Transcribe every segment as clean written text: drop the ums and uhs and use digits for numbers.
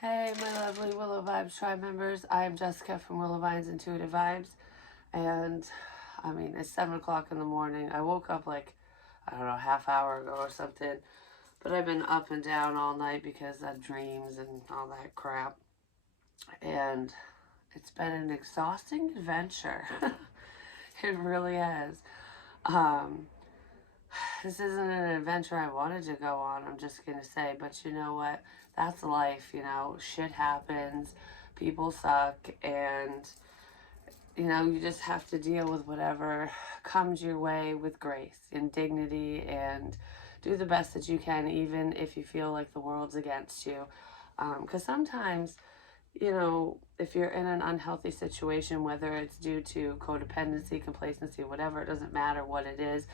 Hey, my lovely Willow Vibes Tribe members. I am Jessica from Willow Vines Intuitive Vibes. And I mean, it's 7 o'clock in the morning. I woke up like, I don't know, half hour ago or something. But I've been up and down all night because of dreams and all that crap. And it's been an exhausting adventure. It really has. Um, this isn't an adventure I wanted to go on, I'm just going to say. But you know what? That's life, you know. Shit happens. People suck. And, you know, you just have to deal with whatever comes your way with grace and dignity and do the best that you can, even if you feel like the world's against you. Because sometimes, you know, if you're in an unhealthy situation, whether it's due to codependency, complacency, whatever, it doesn't matter what it is.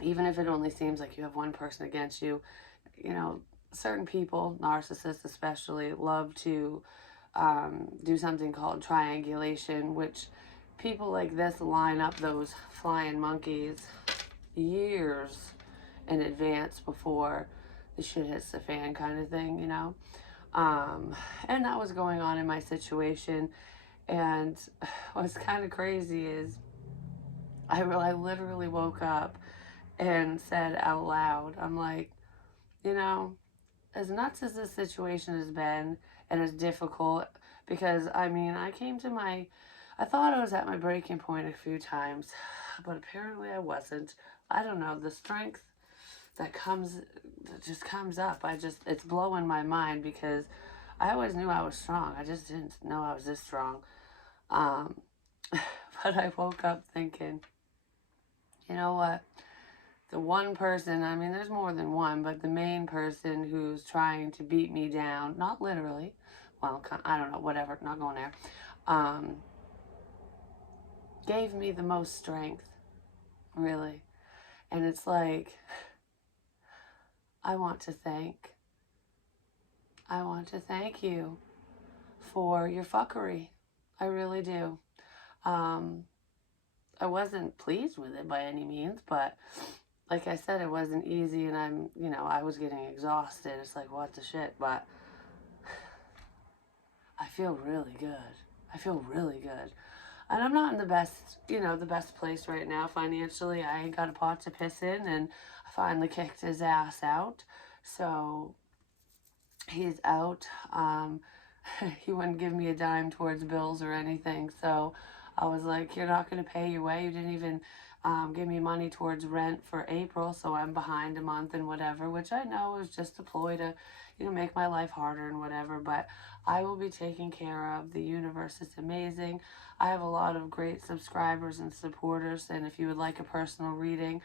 Even if it only seems like you have one person against you, you know, certain people, narcissists especially, love to do something called triangulation, which people like this line up those flying monkeys years in advance before the shit hits the fan, kind of thing, you know. And that was going on in my situation. And what's kind of crazy is I literally woke up and said out loud, I'm like, you know, as nuts as this situation has been and as difficult, because I mean, I thought I was at my breaking point a few times, but apparently I wasn't. I don't know, the strength that just comes up. It's blowing my mind because I always knew I was strong. I just didn't know I was this strong. Um, but I woke up thinking, you know what? The one person, I mean, there's more than one, but the main person who's trying to beat me down, not literally, well, I don't know, whatever, not going there, um, gave me the most strength, really. And it's like, I want to thank, I want to thank you for your fuckery. I really do. Um, I wasn't pleased with it by any means, but like I said, it wasn't easy, and I was getting exhausted. It's like, what the shit, but I feel really good. I feel really good. And I'm not in the best place right now financially. I ain't got a pot to piss in, and I finally kicked his ass out. So he's out. He wouldn't give me a dime towards bills or anything. So I was like, you're not going to pay your way. You didn't even give me money towards rent for April. So I'm behind a month and whatever, which I know is just a ploy to, make my life harder and whatever. But I will be taken care of. The universe is amazing. I have a lot of great subscribers and supporters. And if you would like a personal reading,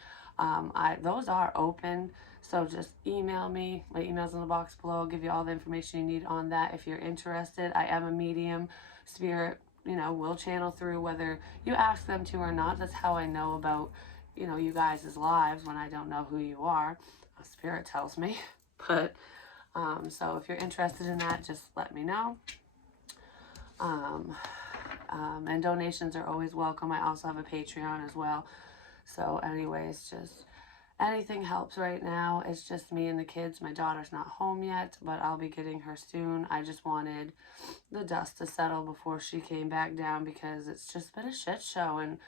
those are open. So just email me. My email's in the box below. I'll give you all the information you need on that if you're interested. I am a medium. Spirit, will channel through whether you ask them to or not. That's how I know about, you guys' lives when I don't know who you are. Spirit tells me. But, so if you're interested in that, just let me know. And donations are always welcome. I also have a Patreon as well. So anyways, just anything helps right now. It's just me and the kids. My daughter's not home yet, but I'll be getting her soon. I just wanted the dust to settle before she came back down because it's just been a shit show. And,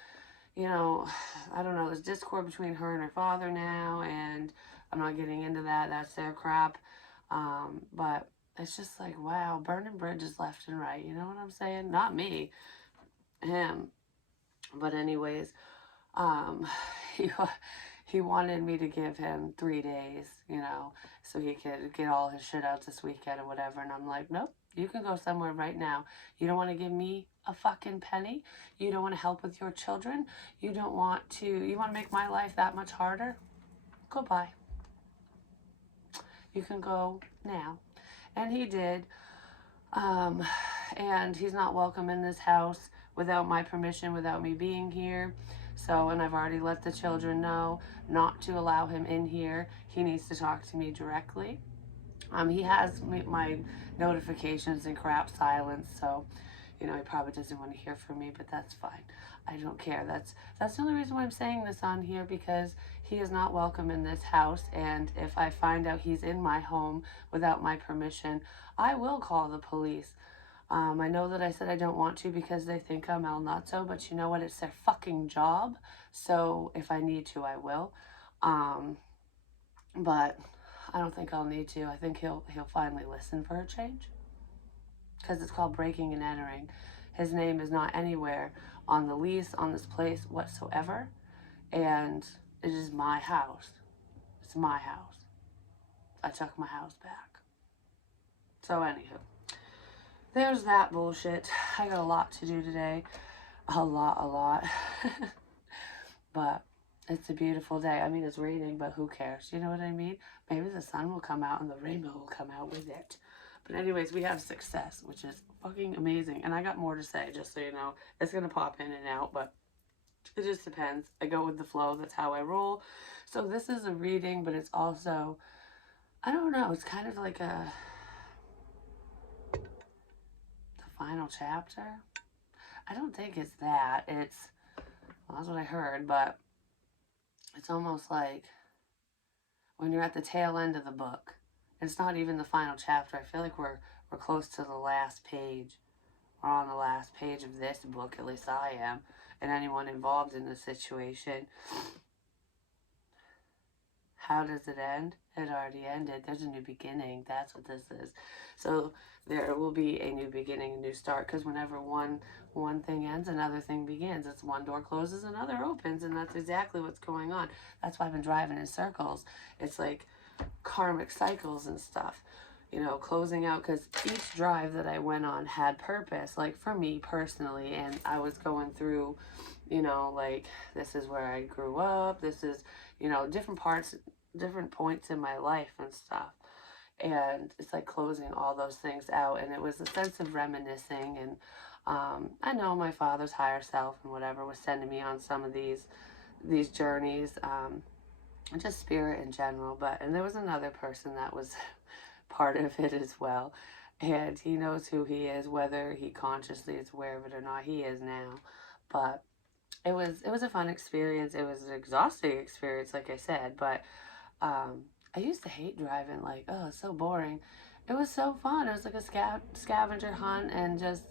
I don't know, there's discord between her and her father now, and I'm not getting into that. That's their crap. But it's just like, wow, burning bridges left and right. You know what I'm saying? Not me, him. But anyways, um, he he wanted me to give him 3 days, so he could get all his shit out this weekend or whatever. And I'm like, nope, you can go somewhere right now. You don't want to give me a fucking penny. You don't want to help with your children. You want to make my life that much harder? Goodbye. You can go now. And he did. And he's not welcome in this house without my permission, without me being here. So, and I've already let the children know not to allow him in here. He needs to talk to me directly. He has my notifications and crap silenced, so, You know, he probably doesn't want to hear from me, but that's fine. I don't care. That's the only reason why I'm saying this on here, because he is not welcome in this house, and if I find out he's in my home without my permission, I will call the police. I know that I said I don't want to because they think I'm El Nutso, but you know what? It's their fucking job. So if I need to, I will. Um, but I don't think I'll need to. I think he'll finally listen for a change, because it's called breaking and entering. His name is not anywhere on the lease on this place whatsoever, and it is my house. It's my house. I took my house back. So anywho, there's that bullshit. I got a lot to do today. A lot. But it's a beautiful day. I mean, it's raining, but who cares? You know what I mean? Maybe the sun will come out and the rainbow will come out with it. But anyways, we have success, which is fucking amazing. And I got more to say, just so you know. It's going to pop in and out, but it just depends. I go with the flow. That's how I roll. So this is a reading, but it's also, I don't know, it's kind of like the final chapter. I don't think it's that. Well, that's what I heard, but it's almost like when you're at the tail end of the book. It's not even the final chapter. I feel like we're close to the last page. We're on the last page of this book, at least I am, and anyone involved in the situation. How does it end? It already ended. There's a new beginning. That's what this is. So there will be a new beginning, a new start, because whenever one thing ends, another thing begins. It's one door closes, another opens, and that's exactly what's going on. That's why I've been driving in circles. It's like karmic cycles and stuff, you know, closing out, because each drive that I went on had purpose, like for me personally, and I was going through, you know, like, this is where I grew up, this is, you know, different points in my life and stuff, and it's like closing all those things out, and it was a sense of reminiscing, and I know my father's higher self and whatever was sending me on some of these journeys, just spirit in general, and there was another person that was part of it as well, and he knows who he is, whether he consciously is aware of it or not. He is now, but it was a fun experience. It was an exhausting experience, like I said, but I used to hate driving, like, oh, it's so boring. It was so fun. It was like a scavenger hunt, and just,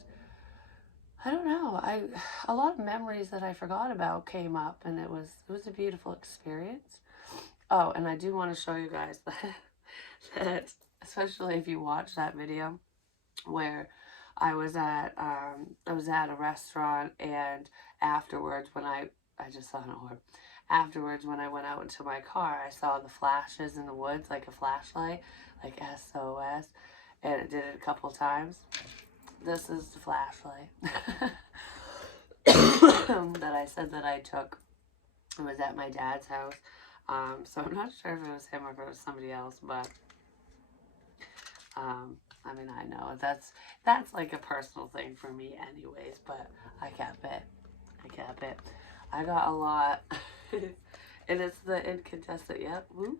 I don't know, a lot of memories that I forgot about came up, and it was a beautiful experience. Oh, and I do want to show you guys that especially if you watch that video where I was at a restaurant, and afterwards when I just saw an orb. Afterwards, when I went out into my car, I saw the flashes in the woods, like a flashlight, like SOS, and it did it a couple times. This is the flashlight that I said that I took. It was at my dad's house. So I'm not sure if it was him or if it was somebody else, but I mean, I know that's like a personal thing for me anyways, but I kept it. I got a lot. And it's the incandescent, yep. Woo.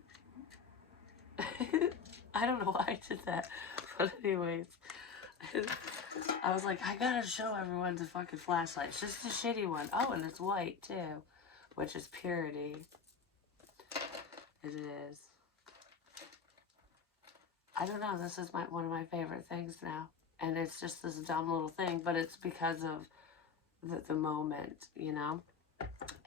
I don't know why I did that, but anyways. I was like, I gotta show everyone the fucking flashlight. It's just a shitty one. Oh, and it's white too, which is purity. It is. I don't know, this is one of my favorite things now. And it's just this dumb little thing, but it's because of the moment, you know?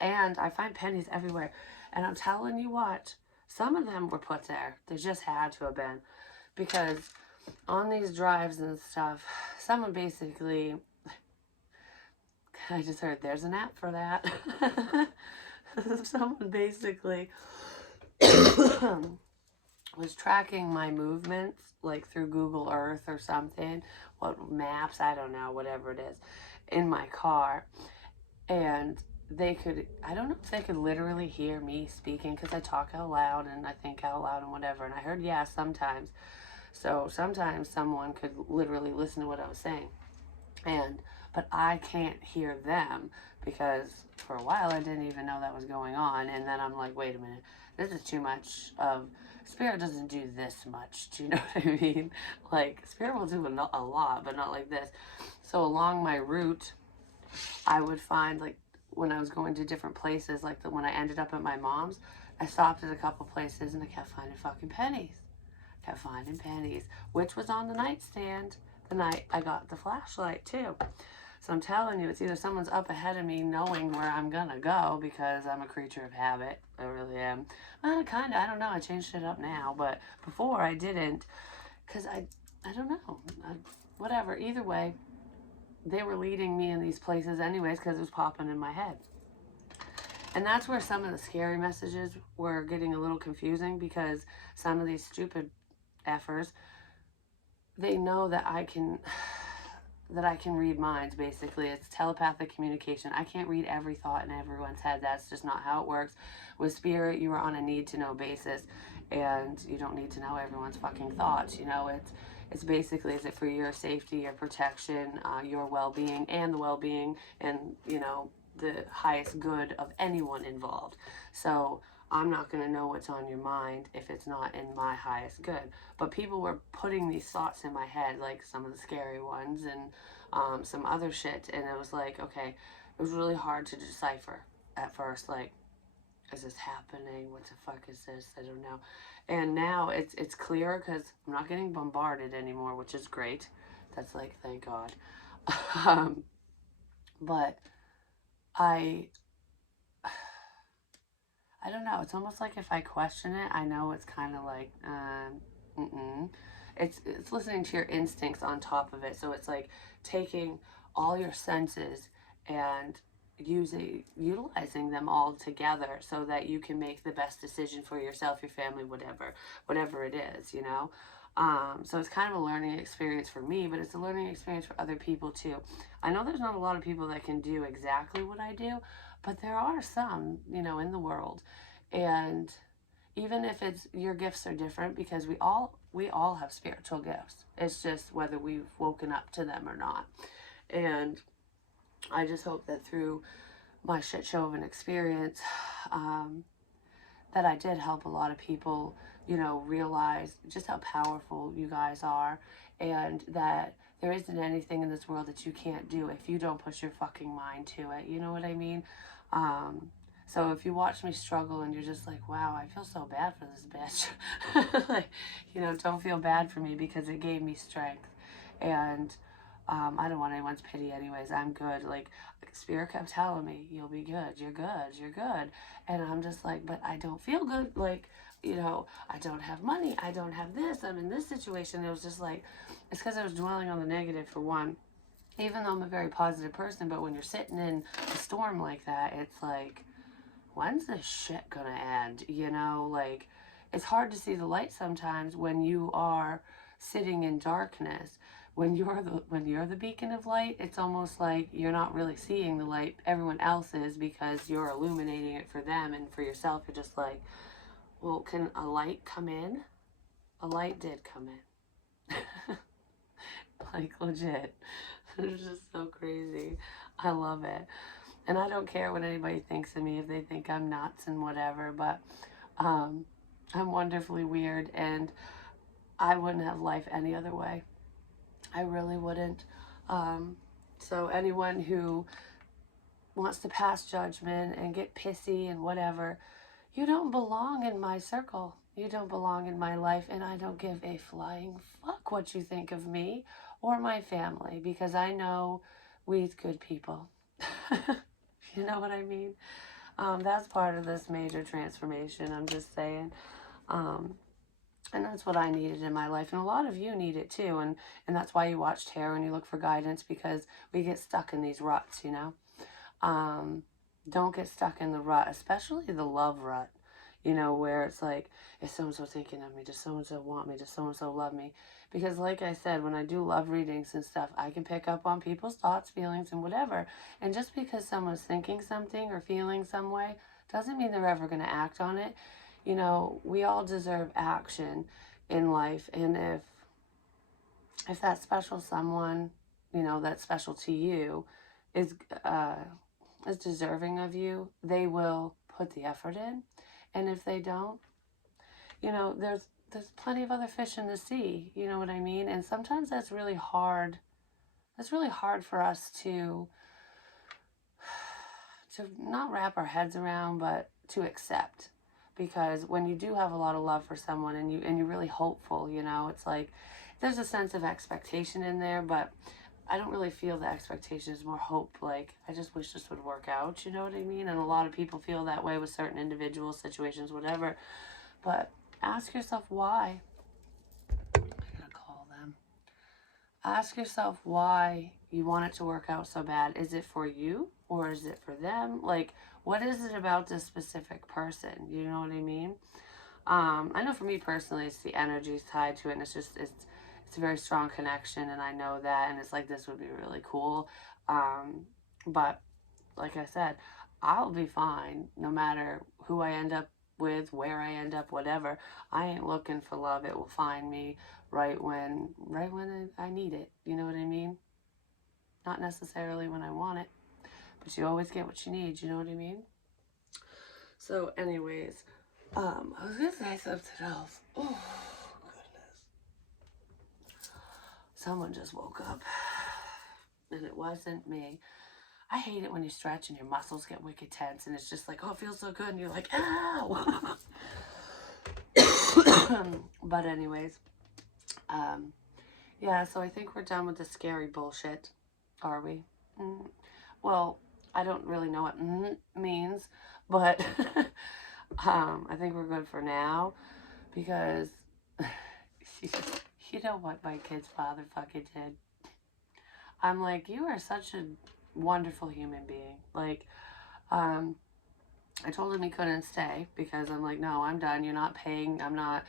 And I find pennies everywhere. And I'm telling you what, some of them were put there. They just had to have been. Because on these drives and stuff, someone basically, I just heard there's an app for that. Someone basically was tracking my movements, like through Google Earth or something, what maps, I don't know, whatever it is, in my car, and they could, I don't know if they could literally hear me speaking, because I talk out loud and I think out loud and whatever, and I heard yeah sometimes, so sometimes someone could literally listen to what I was saying, but I can't hear them, because for a while I didn't even know that was going on, and then I'm like, wait a minute, this is too much of Spirit doesn't do this much. Do you know what I mean? Like, Spirit will do a lot, but not like this. So along my route, I would find, like, when I was going to different places, like when I ended up at my mom's, I stopped at a couple places and I kept finding fucking pennies. Kept finding pennies, which was on the nightstand the night I got the flashlight too. So I'm telling you, it's either someone's up ahead of me knowing where I'm gonna go, because I'm a creature of habit. I really am. Kinda, I don't know. I changed it up now, but before I didn't, because I don't know. Whatever. Either way, they were leading me in these places anyways because it was popping in my head. And that's where some of the scary messages were getting a little confusing, because some of these stupid effers, they know that I can read minds. Basically, it's telepathic communication. I can't read every thought in everyone's head. That's just not how it works. With spirit, you are on a need to know basis, and you don't need to know everyone's fucking thoughts. You know, it's basically, is it for your safety, your protection, your well-being, and the well-being, and the highest good of anyone involved. So I'm not going to know what's on your mind if it's not in my highest good. But people were putting these thoughts in my head, like some of the scary ones and some other shit. And it was like, okay, it was really hard to decipher at first. Like, is this happening? What the fuck is this? I don't know. And now it's clearer because I'm not getting bombarded anymore, which is great. That's like, thank God. But I don't know. It's almost like if I question it, I know it's kind of like, mm-mm. It's listening to your instincts on top of it. So it's like taking all your senses and utilizing them all together so that you can make the best decision for yourself, your family, whatever it is, you know. So it's kind of a learning experience for me, but it's a learning experience for other people too. I know there's not a lot of people that can do exactly what I do, but there are some, in the world. And even if it's, your gifts are different, because we all have spiritual gifts. It's just whether we've woken up to them or not. And I just hope that through my shit show of an experience, that I did help a lot of people, realize just how powerful you guys are, and that there isn't anything in this world that you can't do if you don't put your fucking mind to it. You know what I mean? So if you watch me struggle and you're just like, wow, I feel so bad for this bitch. Like, don't feel bad for me, because it gave me strength. And I don't want anyone's pity anyways. I'm good. Like, Spirit kept telling me, you'll be good. You're good. You're good. And I'm just like, but I don't feel good. Like, I don't have money. I don't have this. I'm in this situation. It was just like, it's because I was dwelling on the negative, for one. Even though I'm a very positive person, but when you're sitting in a storm like that, it's like, when's this shit gonna end? Like, it's hard to see the light sometimes when you are sitting in darkness. When you're the beacon of light, it's almost like you're not really seeing the light. Everyone else is, because you're illuminating it for them, and for yourself, you're just like, well, can a light come in? A light did come in. Like, legit. It's just so crazy. I love it. And I don't care what anybody thinks of me, if they think I'm nuts and whatever, but um, I'm wonderfully weird, and I wouldn't have life any other way. I really wouldn't. So anyone who wants to pass judgment and get pissy and whatever, you don't belong in my circle. You don't belong in my life, and I don't give a flying fuck what you think of me or my family, because I know we's good people. You know what I mean? That's part of this major transformation, I'm just saying. And that's what I needed in my life, and a lot of you need it too. And that's why you watch tarot and you look for guidance, because we get stuck in these ruts, Don't get stuck in the rut, especially the love rut, where it's like, is so-and-so thinking of me? Does so-and-so want me? Does so-and-so love me? Because like I said, when I do love readings and stuff, I can pick up on people's thoughts, feelings, and whatever. And just because someone's thinking something or feeling some way doesn't mean they're ever going to act on it. We all deserve action in life. And if that special someone, that's special to you, is deserving of you, they will put the effort in. And if they don't, you know, there's plenty of other fish in the sea, you know what I mean? And sometimes that's really hard. That's really hard for us to not wrap our heads around, but to accept. Because when you do have a lot of love for someone and you're really hopeful, you know, it's like there's a sense of expectation in there, but I don't really feel the expectation is more hope. Like, I just wish this would work out, you know what I mean? And a lot of people feel that way with certain individuals, situations, whatever. But ask yourself why. I gotta call them. Ask yourself why you want it to work out so bad. Is it for you or is it for them? Like, what is it about this specific person? You know what I mean? I know for me personally, it's the energies tied to it, and it's a very strong connection, and I know that, and it's like this would be really cool. But like I said, I'll be fine no matter who I end up with, where I end up, whatever. I ain't looking for love. It will find me right when I need it. You know what I mean? Not necessarily when I want it, but you always get what you need. You know what I mean? So, anyways, I was gonna say something else. Oh goodness! Someone just woke up, and it wasn't me. I hate it when you stretch and your muscles get wicked tense, and it's just like, oh, it feels so good, and you're like, ow. But anyways, yeah. So I think we're done with the scary bullshit, are we? Well, I don't really know what means, but I think we're good for now because you know what my kid's father fucking did. I'm like, you are such a wonderful human being. Like, um, I told him he couldn't stay because I'm like, no, I'm done. You're not paying. I'm not.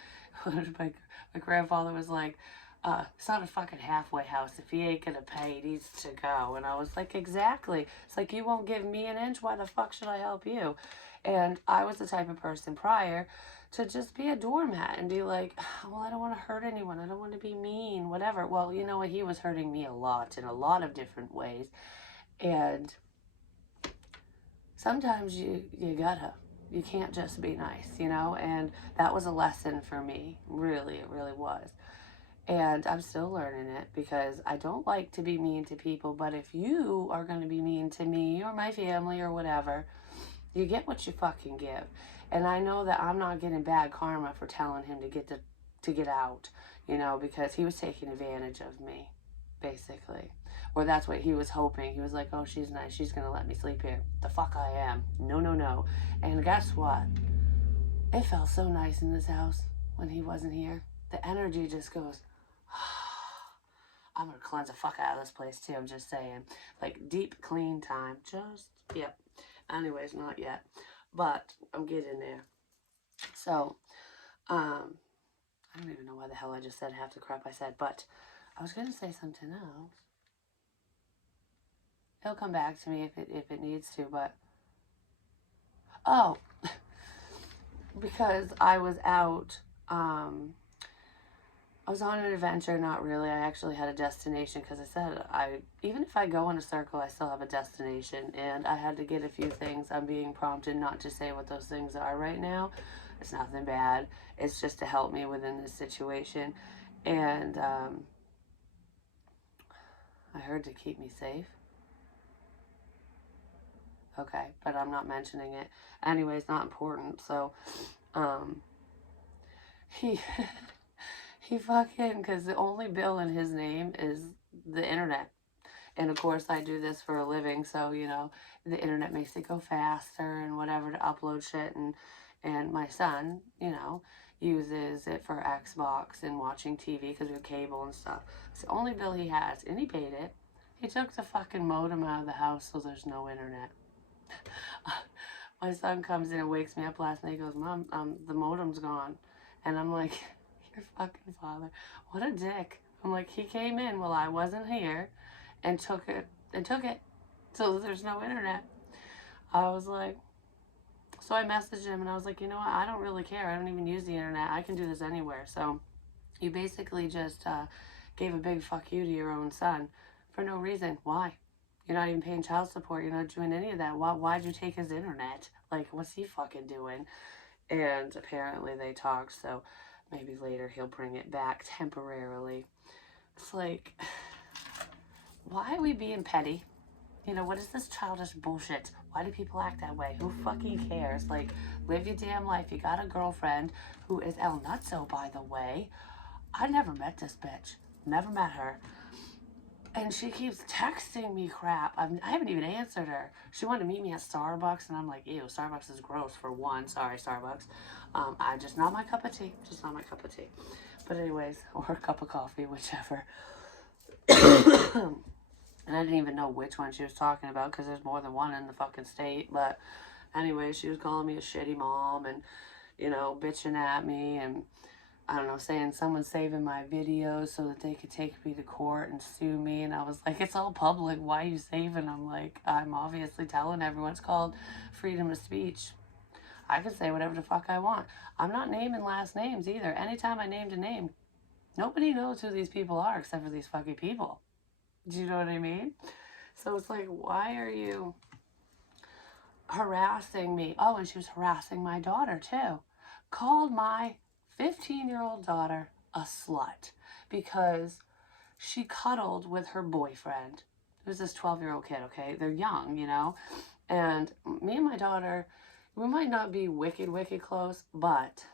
My grandfather was like, it's not a fucking halfway house. If he ain't gonna pay, he needs to go. And I was like, exactly. It's like, you won't give me an inch. Why the fuck should I help you? And I was the type of person prior to just be a doormat and be like, well, I don't want to hurt anyone. I don't want to be mean, whatever. Well, you know what? He was hurting me a lot in a lot of different ways. And sometimes you gotta. You can't just be nice, you know? And that was a lesson for me. Really, it really was. And I'm still learning it because I don't like to be mean to people. But if you are going to be mean to me or my family or whatever, you get what you fucking give. And I know that I'm not getting bad karma for telling him to get out, you know, because he was taking advantage of me, basically. Or that's what he was hoping. He was like, oh, she's nice. She's going to let me sleep here. The fuck I am. No, no, no. And guess what? It felt so nice in this house when he wasn't here. The energy just goes, I'm going to cleanse the fuck out of this place too. I'm just saying. Like deep clean time. Just, yep. Anyways, not yet. But I'm getting there. So, I don't even know why the hell I just said half the crap I said. But I was going to say something else. He'll come back to me if it needs to, but oh, because I was out, I was on an adventure. Not really. I actually had a destination because I said even if I go in a circle, I still have a destination, and I had to get a few things. I'm being prompted not to say what those things are right now. It's nothing bad. It's just to help me within this situation, and I heard to keep me safe. Okay, but I'm not mentioning it. Anyway, it's not important. So, um, he he fucking, because the only bill in his name is the internet. And of course, I do this for a living, so you know, the internet makes it go faster and whatever to upload shit. And my son, you know, uses it for Xbox and watching TV because we have cable and stuff. It's the only bill he has, and he paid it. He took the fucking modem out of the house so there's no internet. My son comes in and wakes me up last night. He goes, Mom, the modem's gone. And I'm like, your fucking father. What a dick. I'm like, he came in while I wasn't here and took it. So there's no internet. I was like, so I messaged him and I was like, you know what? I don't really care. I don't even use the internet. I can do this anywhere. So you basically just gave a big fuck you to your own son for no reason. Why? You're not even paying child support. You're not doing any of that. Why'd you take his internet? Like, what's he fucking doing? And apparently they talked, so maybe later he'll bring it back temporarily. It's like, why are we being petty? You know, what is this childish bullshit? Why do people act that way? Who fucking cares? Like, live your damn life. You got a girlfriend who is El Nutso, by the way. I never met this bitch. Never met her. And she keeps texting me crap. I haven't even answered her. She wanted to meet me at Starbucks, and I'm like, ew, Starbucks is gross for one. Sorry, Starbucks. I just not my cup of tea. Just not my cup of tea. But anyways, or a cup of coffee, whichever. And I didn't even know which one she was talking about because there's more than one in the fucking state. But anyway, she was calling me a shitty mom and, you know, bitching at me and, I don't know, saying someone's saving my videos so that they could take me to court and sue me. And I was like, it's all public. Why are you saving them? Like, I'm obviously telling everyone. It's called freedom of speech. I can say whatever the fuck I want. I'm not naming last names either. Anytime I named a name, nobody knows who these people are except for these fucking people. Do you know what I mean? So it's like, why are you harassing me? Oh, and she was harassing my daughter too. Called my 15-year-old daughter a slut because she cuddled with her boyfriend. It was this 12-year-old kid, okay? They're young, you know? And me and my daughter, we might not be wicked, wicked close, but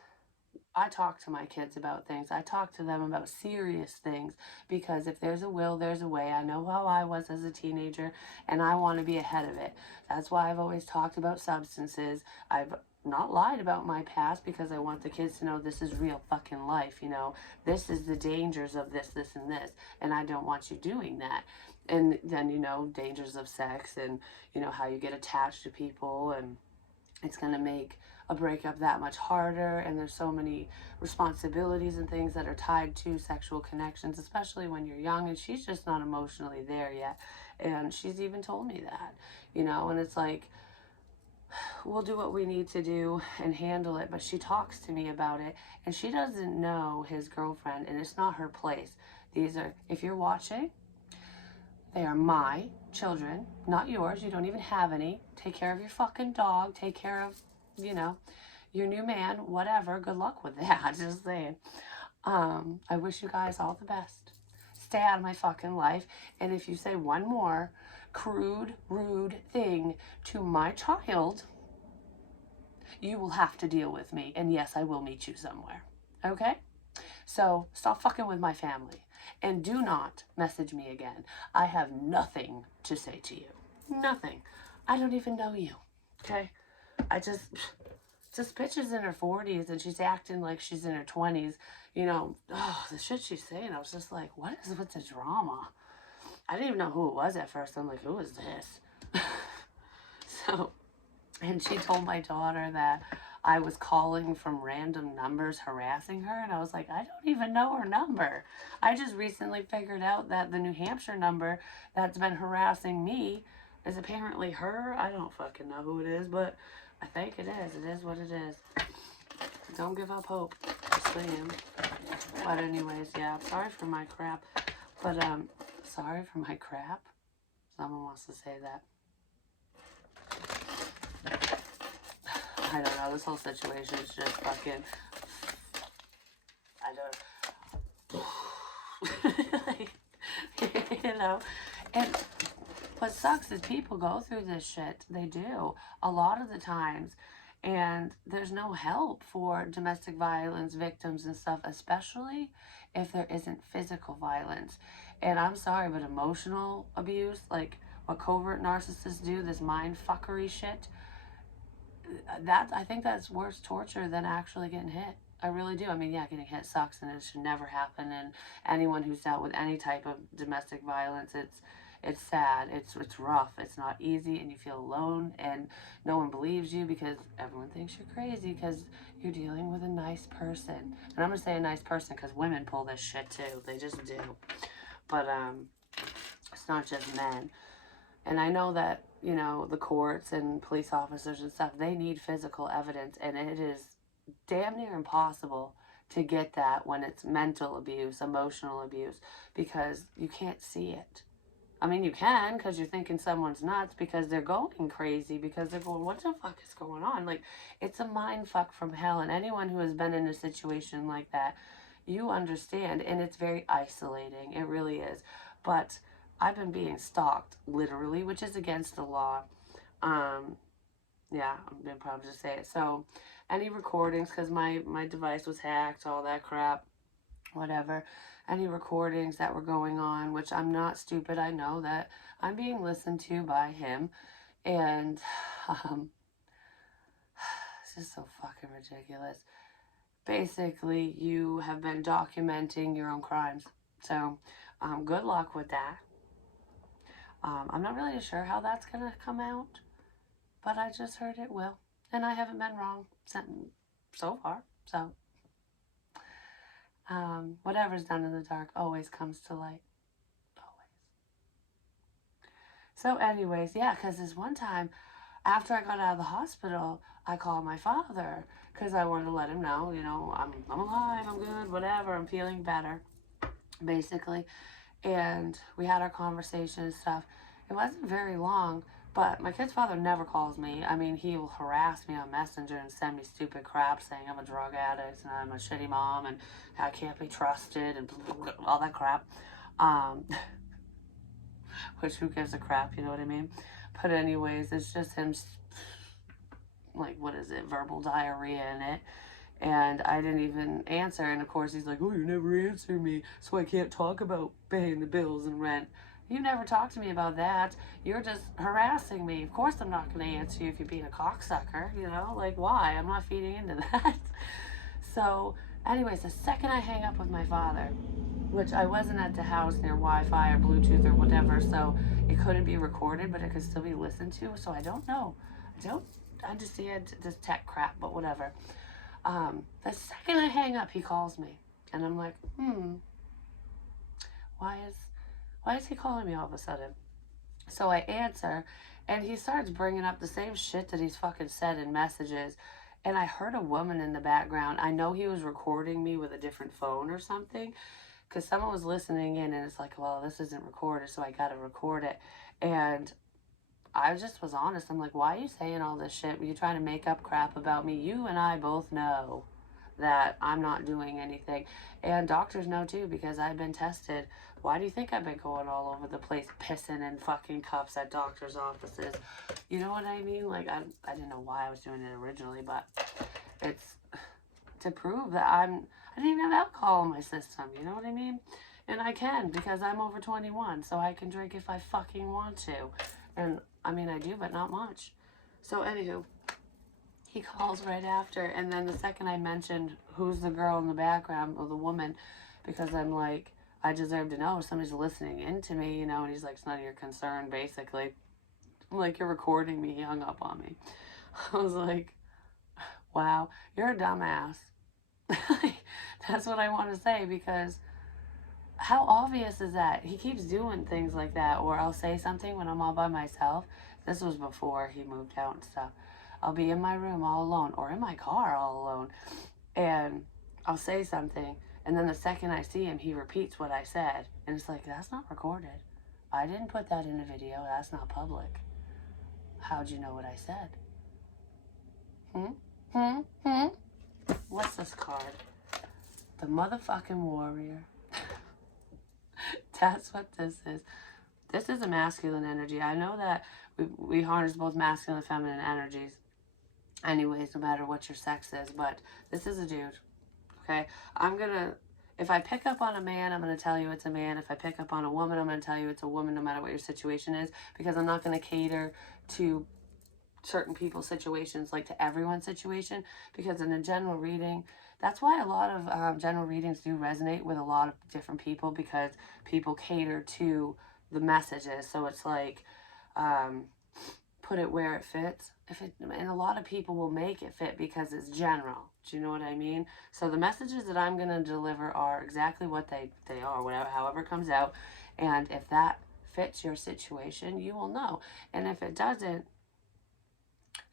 I talk to my kids about things. I talk to them about serious things because if there's a will, there's a way. I know how I was as a teenager and I want to be ahead of it. That's why I've always talked about substances. I've not lied about my past because I want the kids to know this is real fucking life, you know. This is the dangers of this, this, and this. And I don't want you doing that. And then, you know, dangers of sex and, you know, how you get attached to people and it's going to make a breakup that much harder, and there's so many responsibilities and things that are tied to sexual connections, especially when you're young, and she's just not emotionally there yet. And she's even told me that, you know, and it's like, we'll do what we need to do and handle it, but she talks to me about it, and she doesn't know his girlfriend, and it's not her place. These are, if you're watching, they are my children, not yours. You don't even have any. Take care of your fucking dog. Take care of, you know, your new man, whatever. Good luck with that. Just saying. I wish you guys all the best. Stay out of my fucking life. And if you say one more crude, rude thing to my child, you will have to deal with me. And yes, I will meet you somewhere. Okay? So stop fucking with my family. And do not message me again. I have nothing to say to you. Nothing. I don't even know you. Okay? I just bitch is in her 40s and she's acting like she's in her 20s. You know, oh, the shit she's saying, I was just like, what is with the drama? I didn't even know who it was at first. I'm like, who is this? So, and she told my daughter that I was calling from random numbers harassing her, and I was like, I don't even know her number. I just recently figured out that the New Hampshire number that's been harassing me is apparently her. I don't fucking know who it is, but I think it is. It is what it is. Don't give up hope. Just saying. But anyways, yeah, sorry for my crap. But, sorry for my crap? Someone wants to say that. I don't know, this whole situation is just fucking, you know, and what sucks is people go through this shit, they do, a lot of the times, and there's no help for domestic violence victims and stuff, especially if there isn't physical violence, and I'm sorry, but emotional abuse, like what covert narcissists do, this mind fuckery shit, that I think that's worse torture than actually getting hit. I really do. I mean, yeah, getting hit sucks and it should never happen. And anyone who's dealt with any type of domestic violence, it's sad. It's rough. It's not easy, and you feel alone, and no one believes you because everyone thinks you're crazy because you're dealing with a nice person. And I'm gonna say a nice person because women pull this shit too. They just do. But it's not just men. And I know that, you know, the courts and police officers and stuff, they need physical evidence, and it is damn near impossible to get that when it's mental abuse, emotional abuse, because you can't see it. I mean, you can, because you're thinking someone's nuts, because they're going crazy, because they're going, what the fuck is going on? Like, it's a mind fuck from hell. And anyone who has been in a situation like that, you understand. And it's very isolating. It really is. But I've been being stalked, literally, which is against the law. Yeah, I'm going to probably just say it. So, any recordings, because my device was hacked, all that crap, whatever. Any recordings that were going on, which I'm not stupid. I know that I'm being listened to by him. And it's just so fucking ridiculous. Basically, you have been documenting your own crimes. So, good luck with that. I'm not really sure how that's going to come out, but I just heard it will. And I haven't been wrong so far. So, whatever's done in the dark always comes to light. Always. So, anyways, yeah, because this one time, after I got out of the hospital, I called my father because I wanted to let him know, you know, I'm alive, I'm good, whatever, I'm feeling better, basically. And we had our conversation and stuff. It wasn't very long, but my kid's father never calls me. I mean, he will harass me on Messenger and send me stupid crap saying I'm a drug addict and I'm a shitty mom and I can't be trusted and all that crap. Which, who gives a crap, you know what I mean? But anyways, it's just him, like, what is it, verbal diarrhea in it. And I didn't even answer. And of course, he's like, oh, you never answer me, so I can't talk about paying the bills and rent. You never talked to me about that. You're just harassing me. Of course I'm not going to answer you if you're being a cocksucker, you know? Like, why? I'm not feeding into that. So, anyways, the second I hang up with my father, which I wasn't at the house near Wi-Fi or Bluetooth or whatever, so it couldn't be recorded, but it could still be listened to. So I don't know. I just see this tech crap, but whatever. The second I hang up, he calls me. And I'm like, why is he calling me all of a sudden? So I answer, and he starts bringing up the same shit that he's fucking said in messages. And I heard a woman in the background. I know he was recording me with a different phone or something, because someone was listening in, and it's like, well, this isn't recorded, so I gotta record it. And I just was honest. I'm like, why are you saying all this shit? Were you trying to make up crap about me? You and I both know that I'm not doing anything. And doctors know too, because I've been tested. Why do you think I've been going all over the place, pissing in fucking cups at doctors' offices? You know what I mean? Like, I didn't know why I was doing it originally, but it's to prove that I didn't even have alcohol in my system. You know what I mean? And I can, because I'm over 21, so I can drink if I fucking want to. And I mean, I do, but not much. So, anywho, he calls right after, and then the second I mentioned who's the girl in the background, or the woman, because I'm like, I deserve to know, somebody's listening in to me, you know, and he's like, it's none of your concern, basically. I'm like, you're recording me. He hung up on me. I was like, wow, you're a dumbass. That's what I want to say, because how obvious is that? He keeps doing things like that. Or I'll say something when I'm all by myself. This was before he moved out and stuff. I'll be in my room all alone, or in my car all alone, and I'll say something, and then the second I see him, he repeats what I said. And it's like, that's not recorded. I didn't put that in a video. That's not public. How'd you know what I said? What's this card? The motherfucking warrior. That's what this is. This is a masculine energy. I know that we harness both masculine and feminine energies. Anyways, no matter what your sex is. But this is a dude. Okay? If I pick up on a man, I'm going to tell you it's a man. If I pick up on a woman, I'm going to tell you it's a woman, no matter what your situation is. Because I'm not going to cater to certain people's situations, like to everyone's situation. Because in a general reading, that's why a lot of general readings do resonate with a lot of different people, because people cater to the messages. So it's like, put it where it fits. And a lot of people will make it fit because it's general. Do you know what I mean? So the messages that I'm going to deliver are exactly what they are, whatever, however it comes out. And if that fits your situation, you will know. And if it doesn't,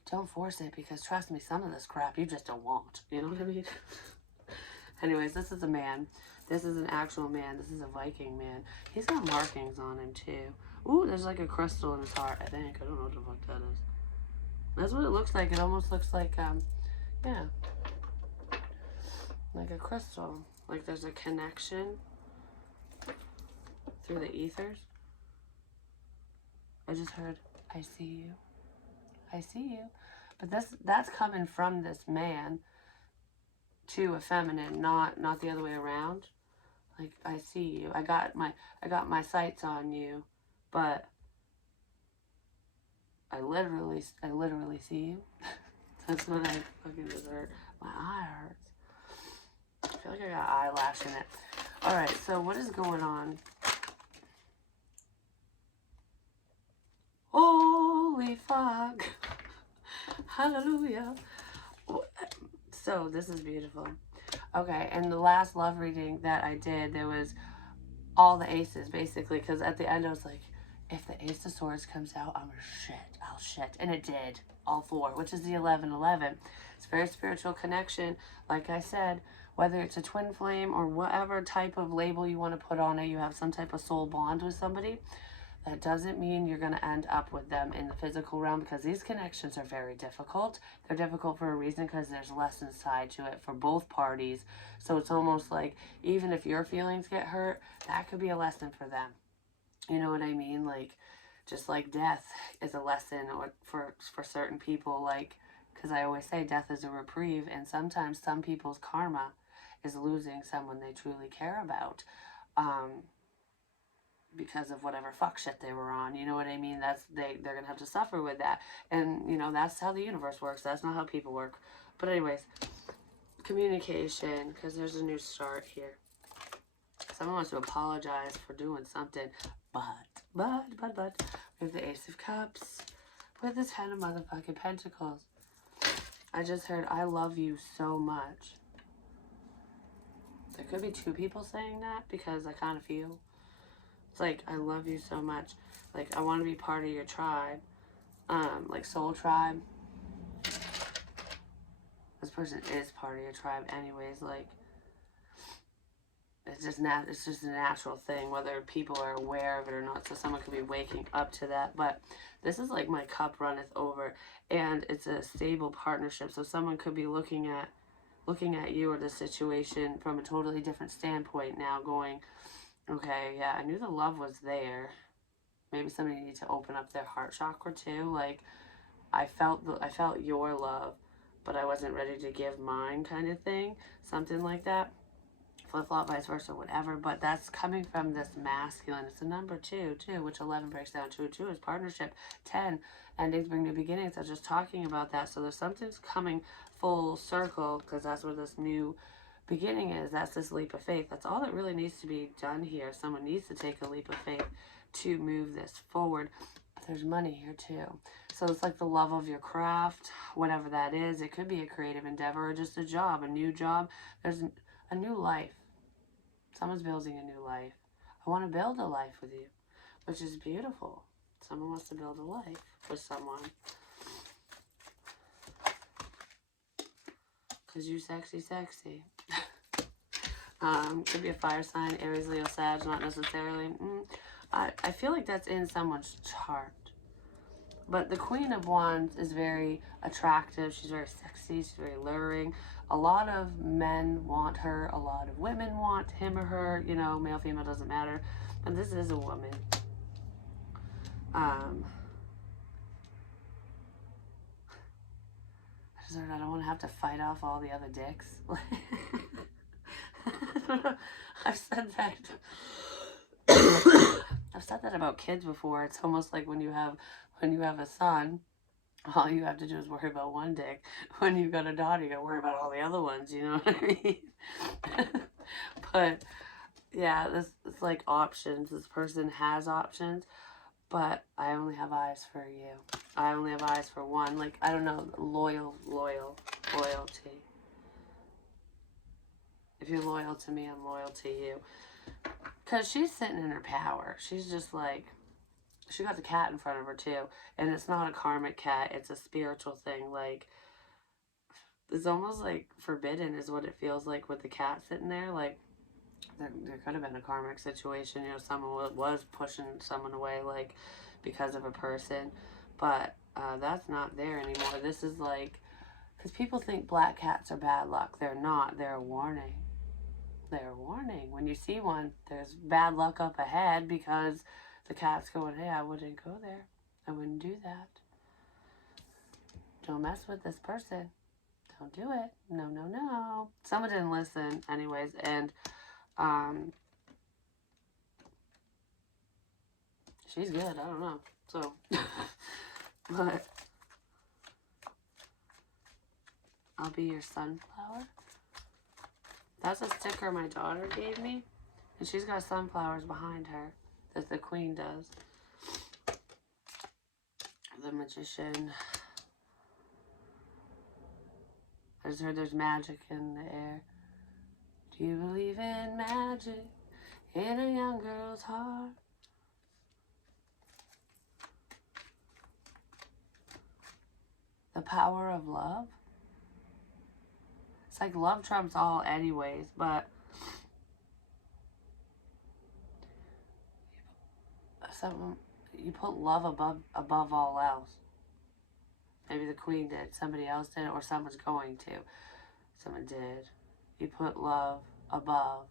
don't force it, because trust me, some of this crap you just don't want. You know what I mean? Anyways, this is a man. This is an actual man. This is a Viking man. He's got markings on him too. Ooh, there's like a crystal in his heart, I think. I don't know what the fuck that is. That's what it looks like. It almost looks like, yeah, like a crystal. Like there's a connection through the ethers. I just heard, I see you. I see you. But that's coming from this man to a feminine, not the other way around. Like, I see you. I got my sights on you, but I literally see you. That's what I fucking just heard. My eye hurts. I feel like I got eyelash in it. Alright, so what is going on? Holy fuck. Hallelujah. So, this is beautiful. Okay, and the last love reading that I did, there was all the aces, basically, because at the end I was like, if the Ace of Swords comes out, I'll shit. And it did. All four, which is the 11-11. It's a very spiritual connection. Like I said, whether it's a twin flame or whatever type of label you want to put on it, you have some type of soul bond with somebody. That doesn't mean you're going to end up with them in the physical realm, because these connections are very difficult. They're difficult for a reason, because there's lessons tied to it for both parties. So it's almost like, even if your feelings get hurt, that could be a lesson for them. You know what I mean? Like, just like death is a lesson or for certain people, like, because I always say death is a reprieve, and sometimes some people's karma is losing someone they truly care about. Because of whatever fuck shit they were on, you know what I mean? They're gonna have to suffer with that, and you know that's how the universe works. That's not how people work. But anyways, communication, because there's a new start here. Someone wants to apologize for doing something, but with the Ace of Cups, with the 10 of motherfucking Pentacles. I just heard, I love you so much. There could be two people saying that, because I kind of feel it's like, I love you so much. Like, I want to be part of your tribe. Like soul tribe. This person is part of your tribe anyways. Like, it's just a natural thing, whether people are aware of it or not. So someone could be waking up to that. But this is like, my cup runneth over, and it's a stable partnership. So someone could be looking at you or the situation from a totally different standpoint now, going, okay, yeah, I knew the love was there. Maybe somebody needs to open up their heart chakra too. Like, I felt your love, but I wasn't ready to give mine, kind of thing. Something like that. Flip-flop, vice versa, whatever. But that's coming from this masculine. It's a number 2, which 11 breaks down to 2 is partnership. 10, endings bring new beginnings. I was just talking about that. So there's something's coming full circle, because that's where this new beginning is. That's this leap of faith. That's all that really needs to be done here. Someone needs to take a leap of faith to move this forward. There's money here too. So it's like the love of your craft, whatever that is. It could be a creative endeavor or just a job, a new job. There's a new life. Someone's building a new life. I want to build a life with you, which is beautiful. Someone wants to build a life with someone. Because you sexy. Could be a fire sign, Aries, Leo, Sag, not necessarily. I feel like that's in someone's chart. But the Queen of Wands is very attractive. She's very sexy. She's very alluring. A lot of men want her. A lot of women want him or her. You know, male, female, doesn't matter. But this is a woman. I don't want to have to fight off all the other dicks. I've said that. I've said that about kids before. It's almost like when you have a son, all you have to do is worry about one dick. When you've got a daughter, you got to worry about all the other ones. You know what I mean? But yeah, it's like options. This person has options, but I only have eyes for you. I only have eyes for one. Like, I don't know, loyalty. If you're loyal to me, I'm loyal to you. Because she's sitting in her power. She's just like, she got the cat in front of her too. And it's not a karmic cat. It's a spiritual thing. Like, it's almost like forbidden is what it feels like with the cat sitting there. Like, there could have been a karmic situation. You know, someone was pushing someone away, like, because of a person. But that's not there anymore. This is like, because people think black cats are bad luck. They're not. They're a warning. They're a warning. When you see one, there's bad luck up ahead because the cat's going, hey, I wouldn't go there. I wouldn't do that. Don't mess with this person. Don't do it. No, no, no. Someone didn't listen anyways. And she's good. I don't know. So, but I'll be your sunflower. That's a sticker my daughter gave me. And she's got sunflowers behind her that the queen does. The magician. I just heard there's magic in the air. Do you believe in magic in a young girl's heart? The power of love. It's like love trumps all anyways, but you put love above all else. Maybe the queen did, somebody else did, or someone's going to. Someone did. You put love above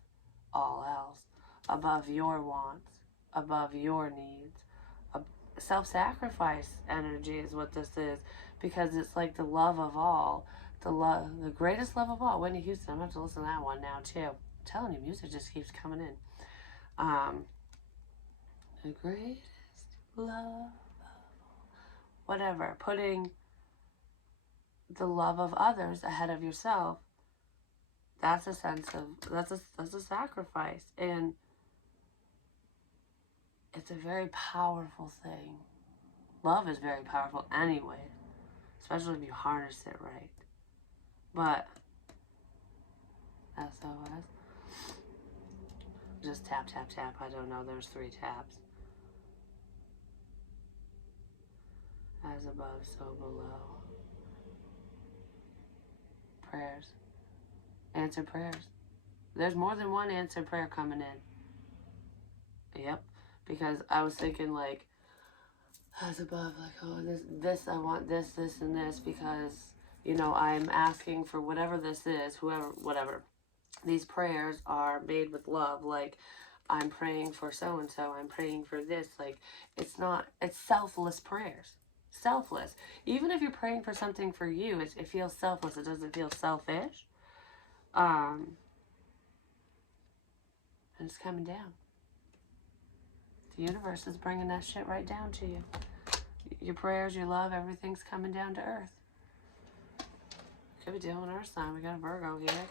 all else, above your wants, above your needs. Self-sacrifice energy is what this is, because it's like the love of all, the greatest love of all. Whitney Houston. I'm going to have to listen to that one now too. I'm telling you, music just keeps coming in. The greatest love, whatever. Putting the love of others ahead of yourself. That's a sense of that's a sacrifice, and it's a very powerful thing. Love is very powerful anyway, especially if you harness it right. But SOS. Just tap, tap, tap. I don't know. There's 3 taps. As above, so below. Prayers. Answer prayers. There's more than one answered prayer coming in. Yep. Because I was thinking, like, as above, like, oh, this, I want this, and this, because, you know, I'm asking for whatever this is, whatever. These prayers are made with love. Like, I'm praying for so-and-so, I'm praying for this. Like, it's selfless prayers. Selfless. Even if you're praying for something for you, it feels selfless. It doesn't feel selfish. And it's coming down. The universe is bringing that shit right down to you. Your prayers, your love, everything's coming down to earth. Could be dealing with Earth sign. We got a Virgo here.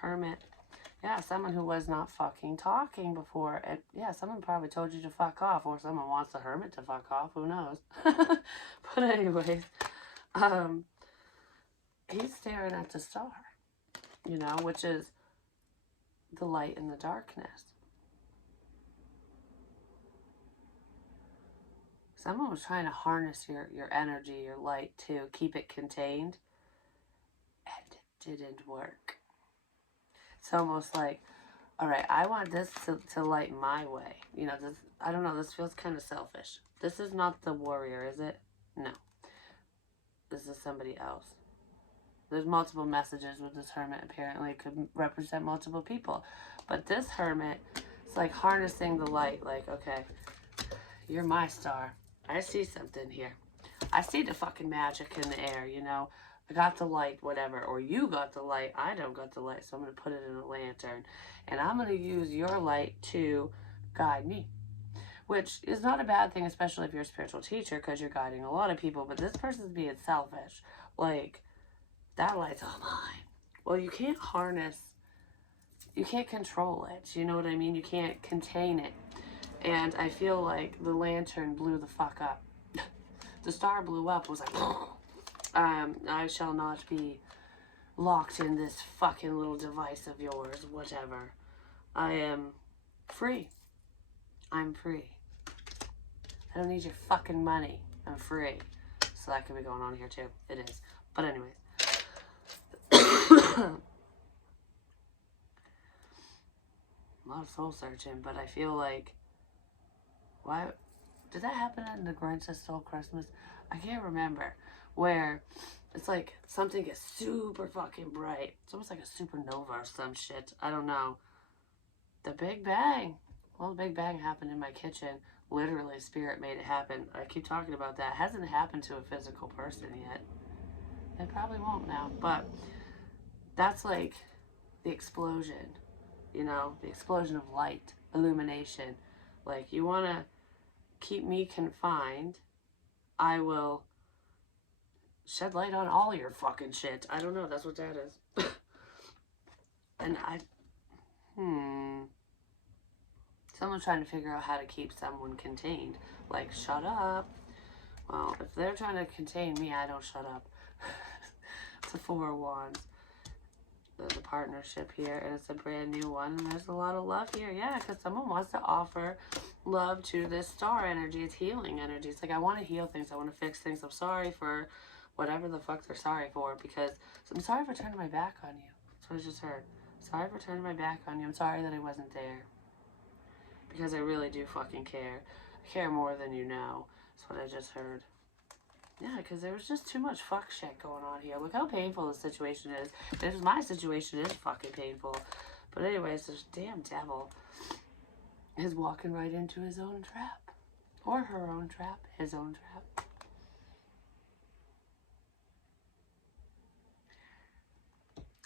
Hermit. Yeah, someone who was not fucking talking before. And yeah, someone probably told you to fuck off, or someone wants the Hermit to fuck off. Who knows? But anyways, he's staring at the star, you know, which is the light in the darkness. Someone was trying to harness your energy, your light, to keep it contained, and it didn't work. It's almost like, all right, I want this to light my way. You know, this, I don't know, this feels kind of selfish. This is not the warrior, is it? No. This is somebody else. There's multiple messages with this hermit, apparently. It could represent multiple people. But this hermit, it's like harnessing the light. Like, okay, you're my star. I see something here. I see the fucking magic in the air, you know. I got the light, whatever. Or you got the light. I don't got the light, so I'm going to put it in a lantern. And I'm going to use your light to guide me. Which is not a bad thing, especially if you're a spiritual teacher, because you're guiding a lot of people. But this person's being selfish. Like, that light's all mine. Well, you can't harness, you can't control it. You know what I mean? You can't contain it. And I feel like the lantern blew the fuck up. The star blew up. It was like, I shall not be locked in this fucking little device of yours, whatever. I am free. I'm free. I don't need your fucking money. I'm free. So that could be going on here too. It is. But anyways. a lot of soul searching, but I feel like, why did that happen in The Grinch That Stole Christmas? I can't remember. Where it's like something gets super fucking bright. It's almost like a supernova or some shit. I don't know. The Big Bang. Well, the Big Bang happened in my kitchen. Literally, spirit made it happen. I keep talking about that. It hasn't happened to a physical person yet. It probably won't now. But that's like the explosion. You know, the explosion of light, illumination. Like, you want to keep me confined, I will shed light on all your fucking shit. I don't know. That's what that is. And someone's trying to figure out how to keep someone contained. Like, shut up. Well, if they're trying to contain me, I don't shut up. It's a 4 of Wands. The partnership here, and it's a brand new one, and there's a lot of love here. Yeah, because someone wants to offer love to this star energy. It's healing energy. It's like, I want to heal things. I want to fix things. I'm sorry for whatever the fuck they're sorry for, because I'm sorry for turning my back on you. That's what I just heard. Sorry for turning my back on you. I'm sorry that I wasn't there, because I really do fucking care. I care more than you know. That's what I just heard. Yeah, because there was just too much fuck shit going on here. Look how painful the situation is. This is my situation. It is fucking painful. But anyways, this damn devil is walking right into his own trap. Or her own trap. His own trap.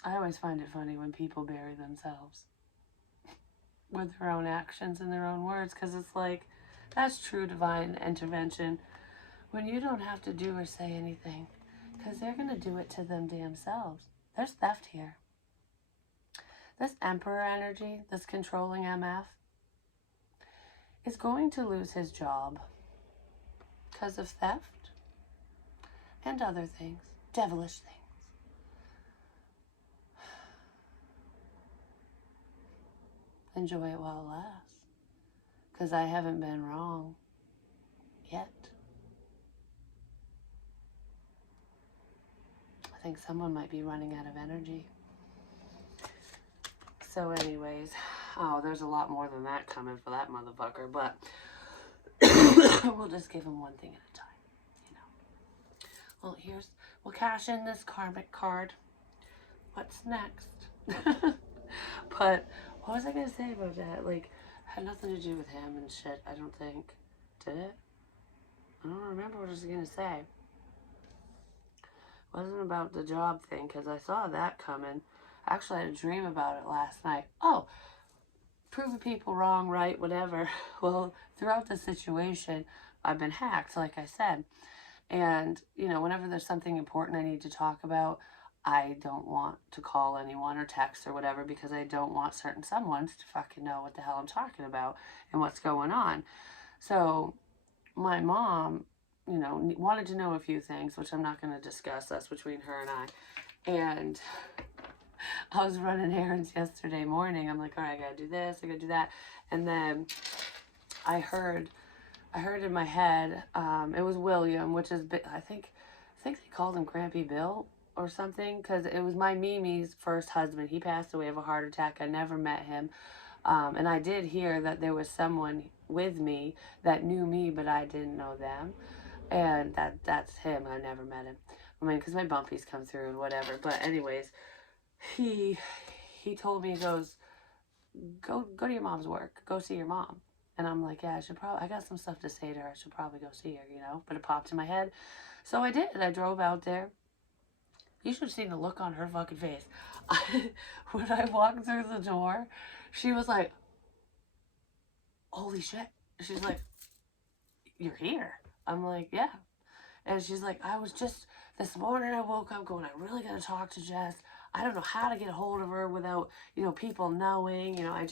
I always find it funny when people bury themselves with their own actions and their own words. Because it's like, that's true divine intervention. When you don't have to do or say anything, because they're going to do it to them damn selves. There's theft here. This Emperor energy, this controlling MF, is going to lose his job because of theft and other things, devilish things. Enjoy it while it lasts, because I haven't been wrong yet. I think someone might be running out of energy. So anyways, oh, there's a lot more than that coming for that motherfucker, but we'll just give him one thing at a time, you know. Well, we'll cash in this karmic card. What's next? But what was I going to say about that? Like, it had nothing to do with him and shit, I don't think. Did it? I don't remember what I was going to say. It wasn't about the job thing, because I saw that coming. Actually, I had a dream about it last night. Oh, proving people wrong, right, whatever. Well, throughout the situation, I've been hacked, like I said. And, you know, whenever there's something important I need to talk about, I don't want to call anyone or text or whatever, because I don't want certain someones to fucking know what the hell I'm talking about and what's going on. So my mom, you know, wanted to know a few things, which I'm not going to discuss. That's between her and I. And I was running errands yesterday morning. I'm like, all right, I gotta do this, I gotta do that. And then I heard in my head, it was William, which is, I think they called him Crampy Bill or something, because it was my Mimi's first husband. He passed away of a heart attack. I never met him. And I did hear that there was someone with me that knew me, but I didn't know them. And that's him. I never met him. I mean, because my bumpies come through and whatever. But anyways, he told me, he goes, go to your mom's work. Go see your mom. And I'm like, yeah, I got some stuff to say to her. I should probably go see her, you know. But it popped in my head. So I did. I drove out there. You should have seen the look on her fucking face. When I walked through the door, she was like, holy shit. She's like, you're here. I'm like, yeah. And she's like, this morning I woke up going, I really got to talk to Jess. I don't know how to get a hold of her without, you know, people knowing, you know, I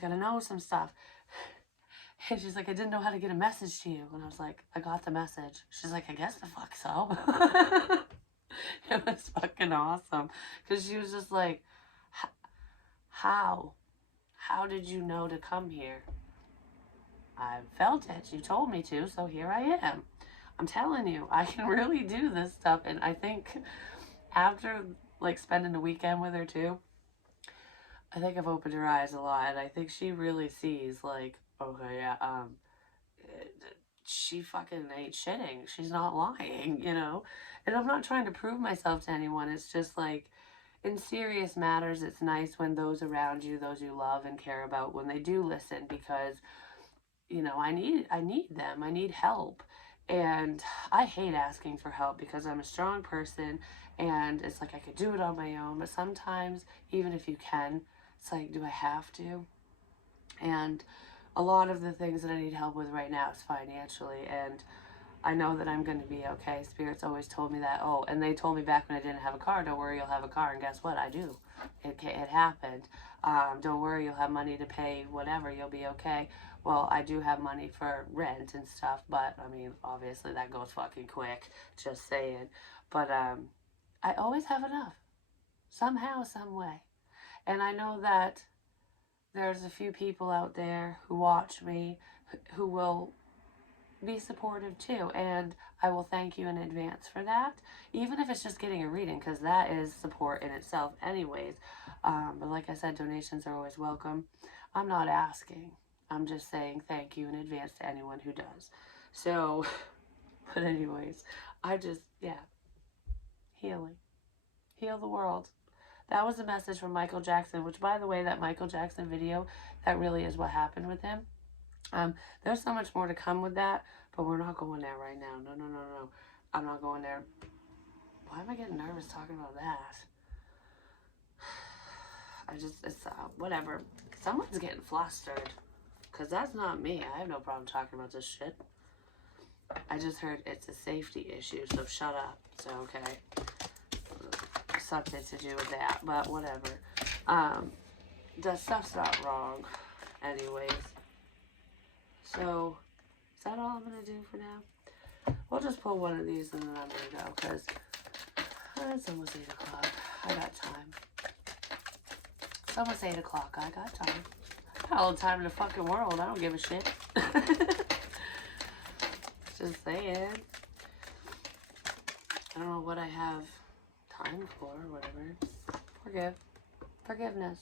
gotta know some stuff. And she's like, I didn't know how to get a message to you. And I was like, I got the message. She's like, I guess the fuck so. It was fucking awesome. Because she was just like, how did you know to come here? I felt it. You told me to, so here I am. I'm telling you, I can really do this stuff. And I think after, like, spending the weekend with her, too, I think I've opened her eyes a lot, and I think she really sees, like, okay, yeah, she fucking ain't shitting. She's not lying, you know? And I'm not trying to prove myself to anyone. It's just like, in serious matters, it's nice when those around you, those you love and care about, when they do listen, because I need them. I need help. And I hate asking for help because I'm a strong person and it's like I could do it on my own, but sometimes even if you can, it's like, do I have to? And a lot of the things that I need help with right now is financially, and I know that I'm going to be okay. Spirits always told me that. Oh, and they told me back when I didn't have a car, don't worry, you'll have a car. And guess what? I do. It happened. Don't worry, you'll have money to pay whatever. You'll be okay. Well, I do have money for rent and stuff, but I mean, obviously that goes fucking quick. Just saying. But I always have enough. Somehow, some way. And I know that there's a few people out there who watch me who will be supportive too, and I will thank you in advance for that, even if it's just getting a reading, because that is support in itself anyways. But like I said, donations are always welcome. I'm not asking, I'm just saying thank you in advance to anyone who does. So but anyways, I just, yeah, healing, heal the world. That was a message from Michael Jackson, which, by the way, that Michael Jackson video, that really is what happened with him. There's so much more to come with that, but we're not going there right now. No, no, no, no. I'm not going there. Why am I getting nervous talking about that? It's whatever. Someone's getting flustered, because that's not me. I have no problem talking about this shit. I just heard it's a safety issue, so shut up. So, okay. Something to do with that, but whatever. The stuff's not wrong. Anyways. So, is that all I'm going to do for now? We'll just pull one of these and then I'm going to go, because it's almost 8 o'clock. I got time. It's almost 8 o'clock. I got time. I got all the time in the fucking world. I don't give a shit. Just saying. I don't know what I have time for or whatever. Forgiveness.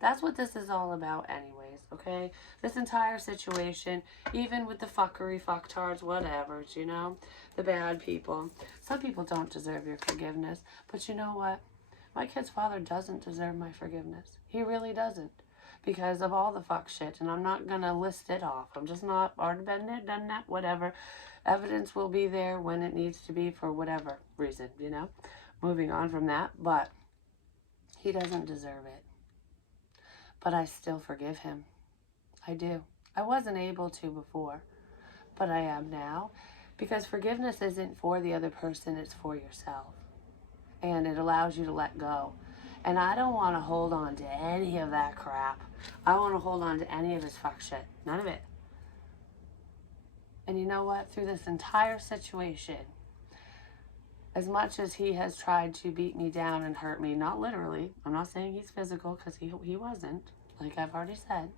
That's what this is all about anyways, okay? This entire situation, even with the fuckery, fucktards, whatever, you know? The bad people. Some people don't deserve your forgiveness. But you know what? My kid's father doesn't deserve my forgiveness. He really doesn't. Because of all the fuck shit. And I'm not going to list it off. I'm just not. Already been there, done that, whatever. Evidence will be there when it needs to be for whatever reason, you know? Moving on from that. But he doesn't deserve it. But I still forgive him. I do. I wasn't able to before, but I am now. Because forgiveness isn't for the other person, it's for yourself. And it allows you to let go. And I don't want to hold on to any of that crap. I want to hold on to any of his fuck shit. None of it. And you know what? Through this entire situation, as much as he has tried to beat me down and hurt me, not literally, I'm not saying he's physical, because he wasn't, like I've already said.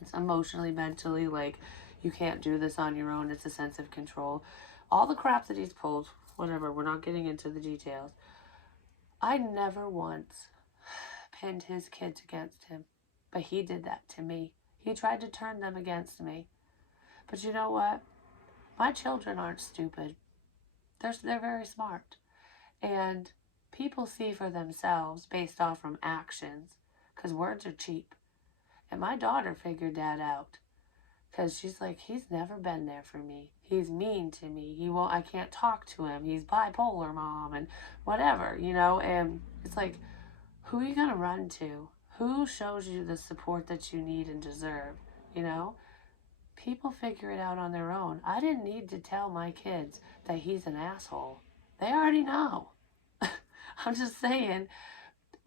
It's emotionally, mentally, like, you can't do this on your own. It's a sense of control. All the crap that he's pulled, whatever, we're not getting into the details. I never once pinned his kids against him, but he did that to me. He tried to turn them against me. But you know what? My children aren't stupid. They're very smart. And people see for themselves based off from actions, because words are cheap. And my daughter figured that out, because she's like, he's never been there for me. He's mean to me. I can't talk to him. He's bipolar, mom, and whatever, you know. And it's like, who are you going to run to? Who shows you the support that you need and deserve, you know? People figure it out on their own. I didn't need to tell my kids that he's an asshole. They already know. I'm just saying,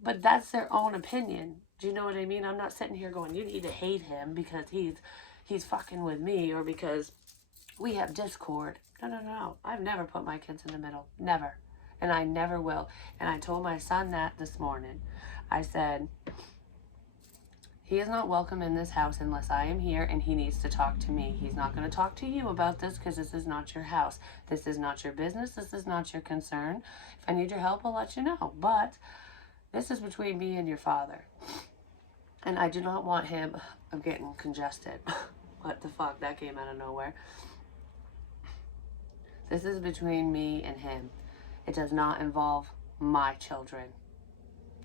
but that's their own opinion. Do you know what I mean? I'm not sitting here going, you need to hate him because he's fucking with me, or because we have discord. No. I've never put my kids in the middle. Never. And I never will. And I told my son that this morning. I said, he is not welcome in this house unless I am here, and he needs to talk to me. He's not going to talk to you about this, because this is not your house. This is not your business. This is not your concern. If I need your help, I'll let you know. But This is between me and your father. And I do not want him... I'm getting congested. What the fuck? That came out of nowhere. This is between me and him. It does not involve my children.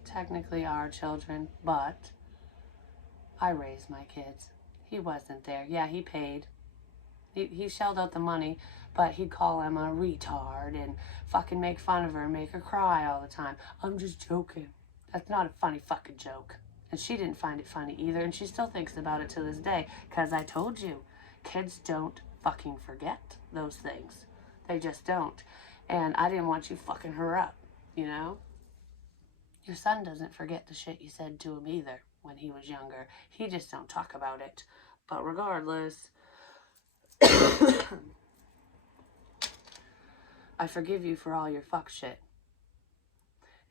Technically our children, but I raised my kids. He wasn't there. Yeah, he paid. He shelled out the money, but he'd call him a retard and fucking make fun of her and make her cry all the time. I'm just joking. That's not a funny fucking joke. And she didn't find it funny either, and she still thinks about it to this day. Because I told you, kids don't fucking forget those things. They just don't. And I didn't want you fucking her up, you know? Your son doesn't forget the shit you said to him either when he was younger. He just don't talk about it. But regardless... I forgive you for all your fuck shit.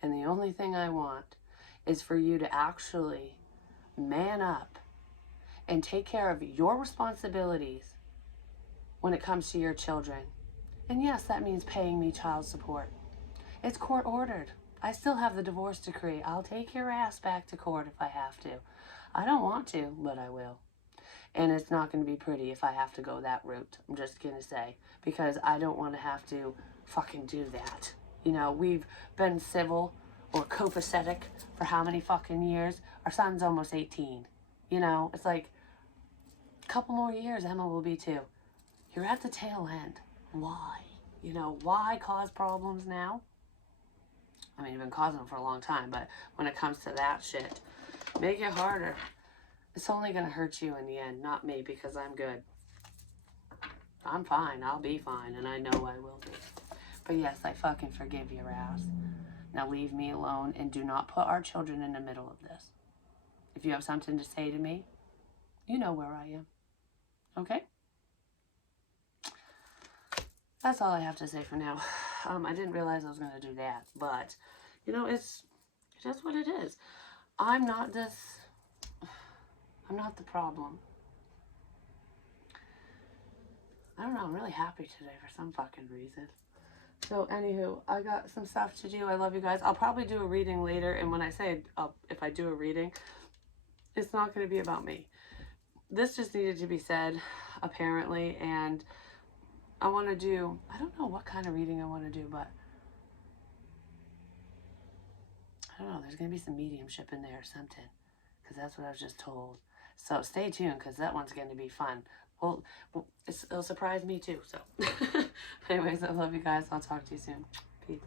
And the only thing I want is for you to actually man up and take care of your responsibilities when it comes to your children. And yes, that means paying me child support. It's court ordered. I still have the divorce decree. I'll take your ass back to court if I have to. I don't want to, but I will. And it's not going to be pretty if I have to go that route. I'm just going to say. Because I don't want to have to fucking do that. You know, we've been civil or copacetic for how many fucking years? Our son's almost 18. You know, it's like a couple more years, Emma will be too. You're at the tail end. Why? You know, why cause problems now? I mean, you've been causing them for a long time, but when it comes to that shit, make it harder. It's only going to hurt you in the end, not me, because I'm good. I'm fine. I'll be fine, and I know I will be. But yes, I fucking forgive your ass. Now leave me alone, and do not put our children in the middle of this. If you have something to say to me, you know where I am. Okay? That's all I have to say for now. I didn't realize I was going to do that, but, you know, it's just what it is. I'm not the problem. I don't know, I'm really happy today for some fucking reason. So, anywho, I got some stuff to do. I love you guys. I'll probably do a reading later, and when I say, if I do a reading, it's not going to be about me. This just needed to be said, apparently, and I want to do, I don't know what kind of reading I want to do, but I don't know, there's going to be some mediumship in there or something, because that's what I was just told. So stay tuned, because that one's going to be fun. Well, it'll surprise me too, so. Anyways, I love you guys. I'll talk to you soon. Peace.